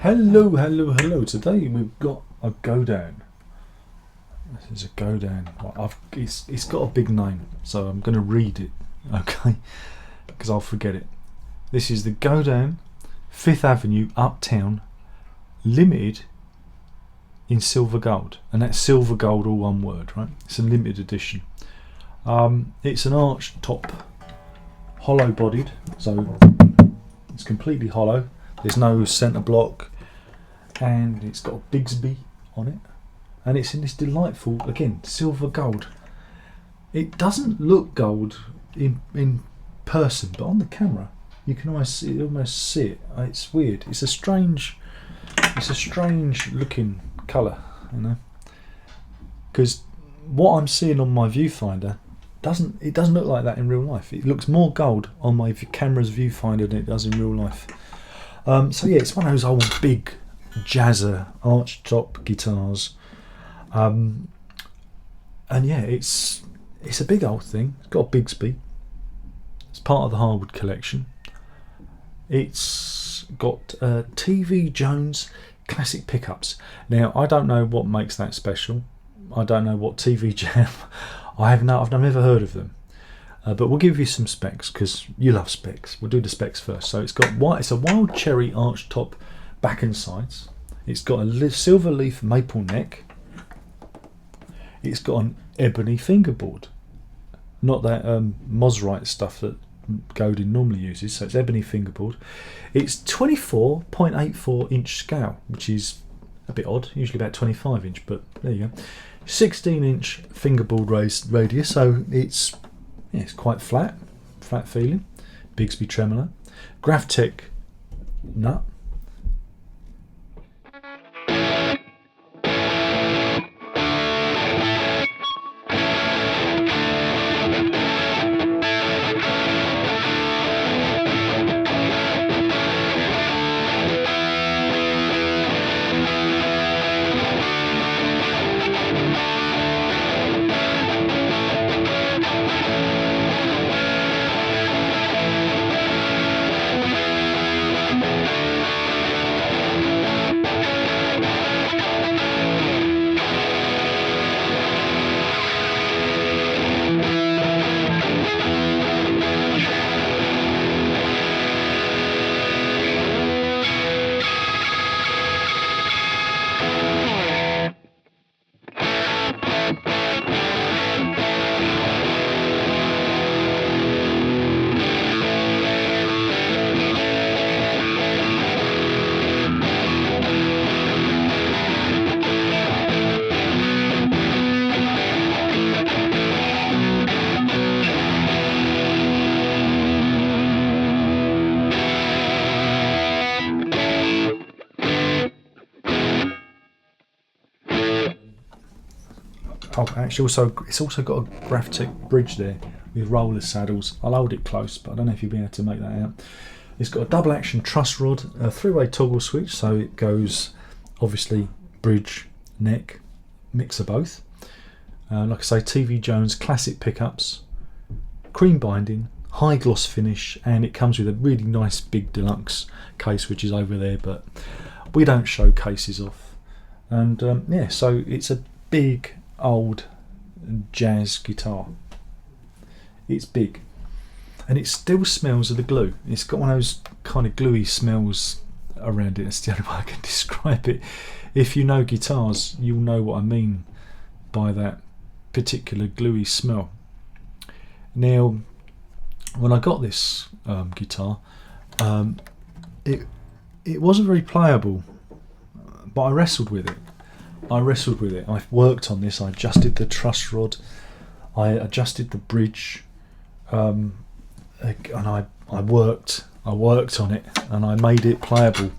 Hello, hello, hello. Today we've got a Godin. This is a Godin. It's got a big name, so I'm going to read it, okay? Because I'll forget it. This is the Godin 5th Avenue Uptown Limited in silver gold, and that's silver gold, all one word, right? It's a limited edition. It's an arched top, hollow bodied, so it's completely hollow. There's no centre block, and it's got a Bigsby on it, and it's in this delightful, again, silver gold. It doesn't look gold in person, but on the camera you can almost see it. It's weird. It's a strange looking colour, you know, because what I'm seeing on my viewfinder doesn't look like that in real life. It looks more gold on my camera's viewfinder than it does in real life. So yeah, it's one of those old big jazzer arch top guitars, and yeah, it's a big old thing. It's got a Bigsby. It's part of the Harwood collection. It's got TV Jones classic pickups. Now I don't know what makes that special. I don't know what TV Jam. I've never heard of them. But we'll give you some specs because you love specs. We'll do the specs first. So it's a wild cherry arch top, back and sides. It's got a silver leaf maple neck. It's got an ebony fingerboard, not that Mosrite stuff that Godin normally uses. So it's ebony fingerboard. It's 24.84 inch scale, which is a bit odd. Usually about 25 inch, but there you go. 16 inch fingerboard radius, so it's quite flat feeling. Bigsby tremolo, Graphtec nut. Oh, actually, it's also got a Graphtec bridge there with roller saddles. I'll hold it close, but I don't know if you'll be able to make that out. It's got a double action truss rod, a 3-way toggle switch, so it goes obviously bridge, neck, mix of both. Like I say, TV Jones classic pickups, cream binding, high gloss finish, and it comes with a really nice big deluxe case, which is over there, but we don't show cases off. And yeah, so it's a big old jazz guitar. It's big, and it still smells of the glue. It's got one of those kind of gluey smells around it. That's the only way I can describe it. If you know guitars, you'll know what I mean by that particular gluey smell. Now, when I got this guitar, it wasn't very playable, but I wrestled with it. I've worked on this. I adjusted the truss rod, I adjusted the bridge, and I worked on it, and I made it playable.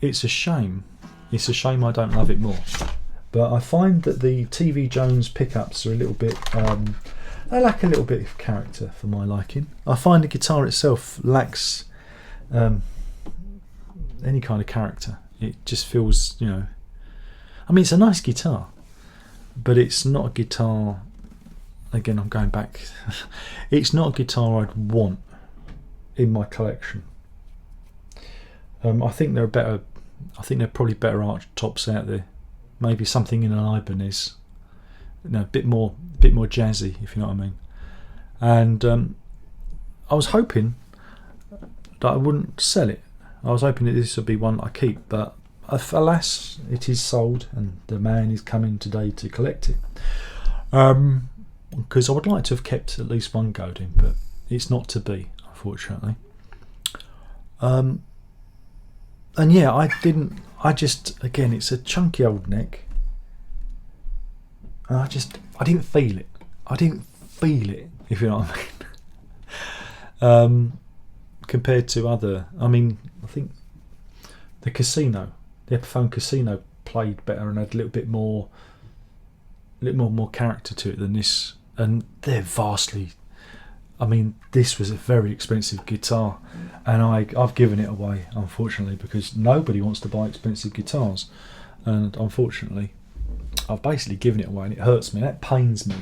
it's a shame. It's a shame I don't love it more. But I find that the TV Jones pickups are a little bit, they lack a little bit of character for my liking. I find the guitar itself lacks any kind of character. It just feels, I mean, it's a nice guitar, but it's not a guitar, again, I'm going back, it's not a guitar I'd want in my collection. I think there are probably better arch tops out there. Maybe something in an Ibanez, a bit more jazzy, if you know what I mean. And I was hoping that I wouldn't sell it. I was hoping that this would be one I keep, but alas, it is sold, and the man is coming today to collect it. Because I would like to have kept at least one Godin, but it's not to be, unfortunately. And yeah, again, it's a chunky old neck, and I didn't feel it. If you know what I mean. Compared to other, I think the Epiphone Casino played better and had a little bit more character to it than this, and they're vastly. This was a very expensive guitar, and I've given it away, unfortunately, because nobody wants to buy expensive guitars, and unfortunately I've basically given it away, and it hurts me. That pains me.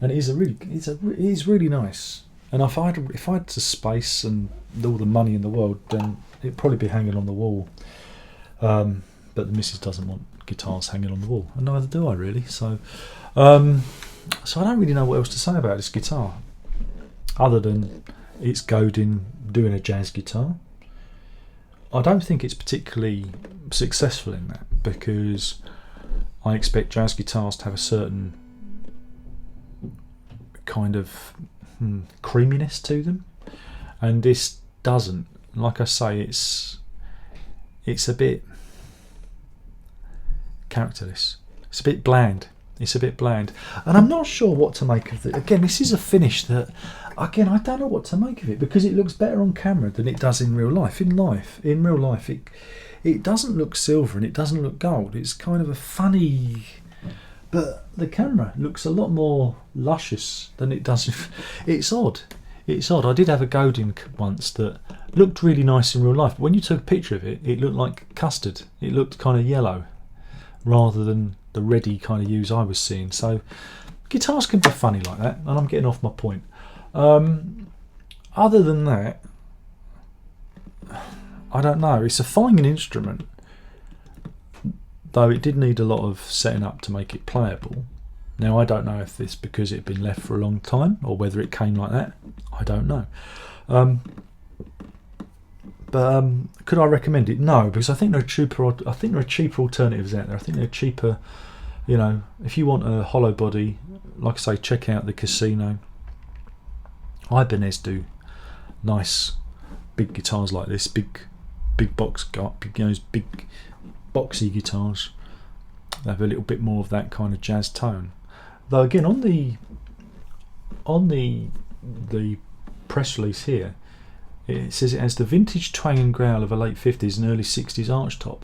And it is really nice. And if I had the space and all the money in the world, then it'd probably be hanging on the wall. But the missus doesn't want guitars hanging on the wall, and neither do I really. So I don't really know what else to say about this guitar, other than it's Godin doing a jazz guitar. I don't think it's particularly successful in that, because I expect jazz guitars to have a certain kind of creaminess to them, and this doesn't. Like I say, it's a bit characterless. It's a bit bland, and I'm not sure what to make of it. Again, this is a finish that, again, I don't know what to make of it, because it looks better on camera than it does in real life. In real life, it doesn't look silver and it doesn't look gold. It's kind of a funny. But the camera looks a lot more luscious than it does. It's odd. I did have a Godin once that looked really nice in real life, but when you took a picture of it, it looked like custard. It looked kind of yellow, rather than the reddy kind of hues I was seeing. So guitars can be funny like that, and I'm getting off my point. Other than that, I don't know. It's a fine instrument, though it did need a lot of setting up to make it playable. Now, I don't know if it's because it had been left for a long time, or whether it came like that. I don't know. But could I recommend it? No, because I think there are cheaper alternatives out there. I think they're cheaper. If you want a hollow body, like I say, check out the Casino. Ibanez do nice big guitars like this, big boxy guitars. have a little bit more of that kind of jazz tone. Though again, on the press release here, it says it has the vintage twang and growl of a late 50s and early 60s archtop.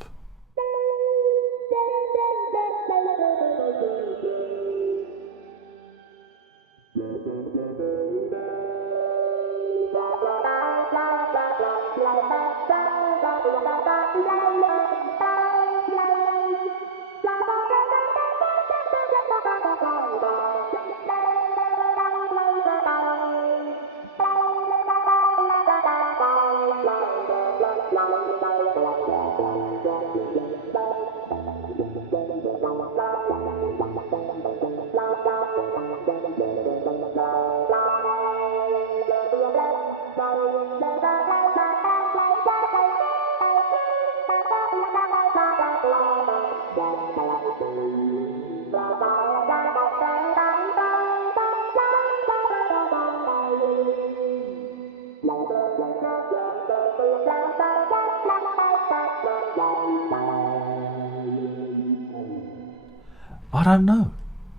I don't know.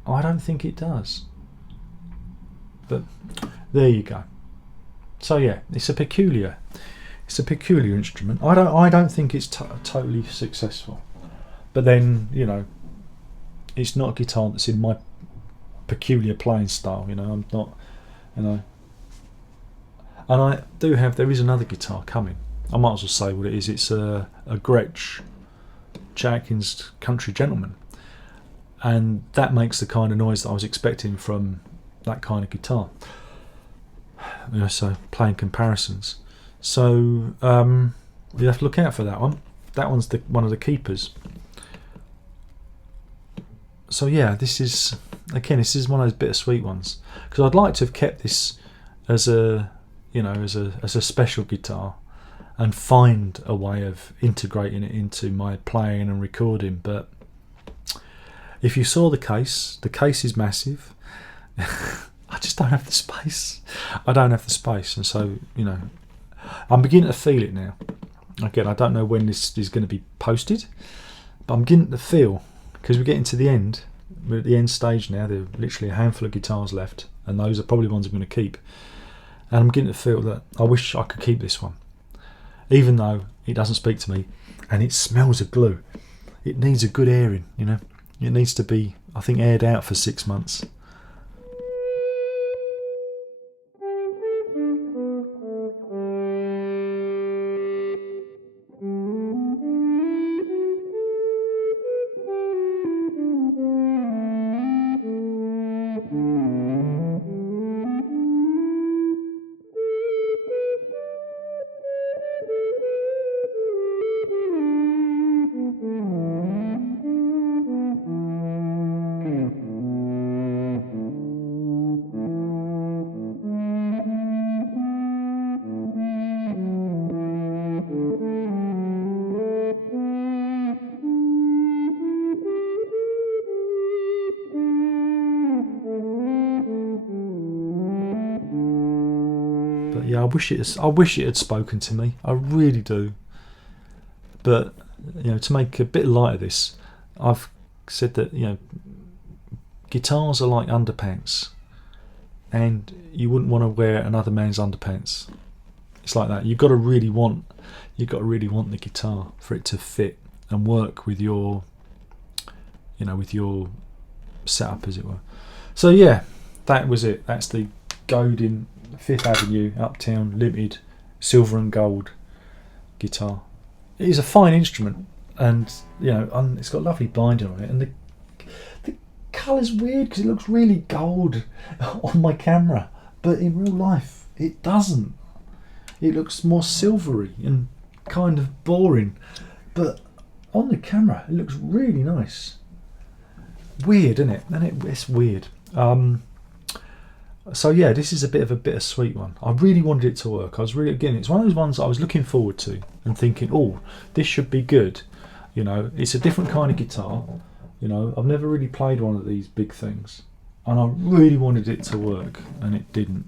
I don't think it does. But there you go. So yeah, it's a peculiar instrument. I don't think it's totally successful. But then, you know, it's not a guitar that's in my peculiar playing style. You know, I'm not, you know. And there is another guitar coming. I might as well say what it is. It's a Gretsch Atkins Country Gentleman. And that makes the kind of noise that I was expecting from that kind of guitar. You know, so playing comparisons. So you have to look out for that one. That one's one of the keepers. So yeah, this is one of those bittersweet ones, because I'd like to have kept this as a special guitar and find a way of integrating it into my playing and recording, but if you saw the case is massive. I just don't have the space. And so, you know, I'm beginning to feel it now. Again, I don't know when this is going to be posted, but I'm beginning to feel, because we're getting to the end. We're at the end stage now. There are literally a handful of guitars left, and those are probably ones I'm going to keep. And I'm beginning to feel that I wish I could keep this one, even though it doesn't speak to me and it smells of glue. It needs a good airing, you know. It needs to be, I think, aired out for 6 months. But yeah, I wish it had spoken to me. I really do. But you know, to make a bit light of this, I've said that, you know, guitars are like underpants, and you wouldn't want to wear another man's underpants. It's like that. You've got to really want the guitar for it to fit and work with your, you know, with your setup, as it were. So yeah, that was it. That's the Godin 5th Avenue Uptown Limited silver and gold guitar. It is a fine instrument, and you know, it's got lovely binding on it, and the colour's weird because it looks really gold on my camera, but in real life it doesn't. It looks more silvery and kind of boring, but on the camera it looks really nice. Weird, isn't it? And it's weird. So yeah, this is a bit of a bittersweet one. I really wanted it to work. It's one of those ones I was looking forward to and thinking, oh, this should be good. You know, it's a different kind of guitar. You know, I've never really played one of these big things, and I really wanted it to work, and it didn't.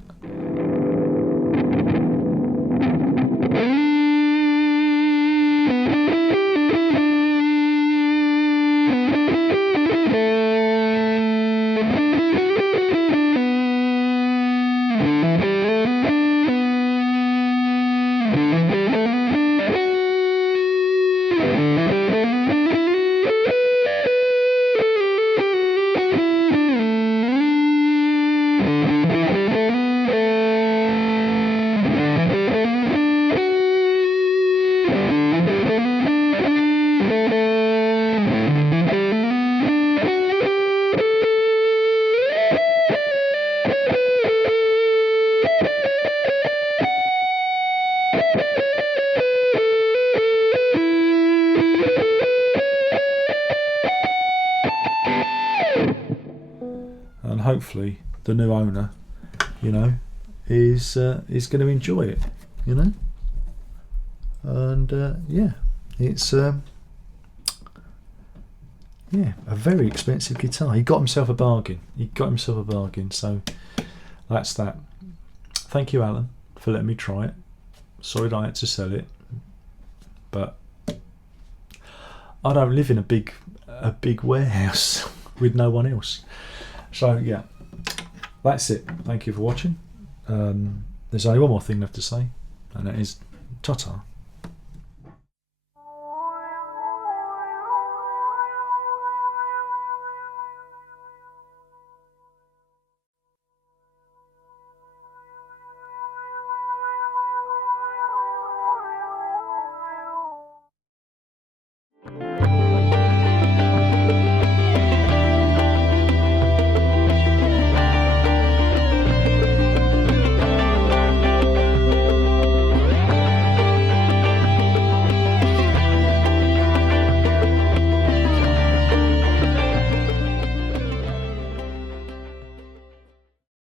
and hopefully the new owner, you know, is going to enjoy it, you know. And yeah, it's yeah, a very expensive guitar. He got himself a bargain. So that's that. Thank you, Alan, for letting me try it. Sorry that I had to sell it, but I don't live in a big warehouse with no one else. So yeah, that's it. Thank you for watching. There's only one more thing left to say, and that is ta-ta.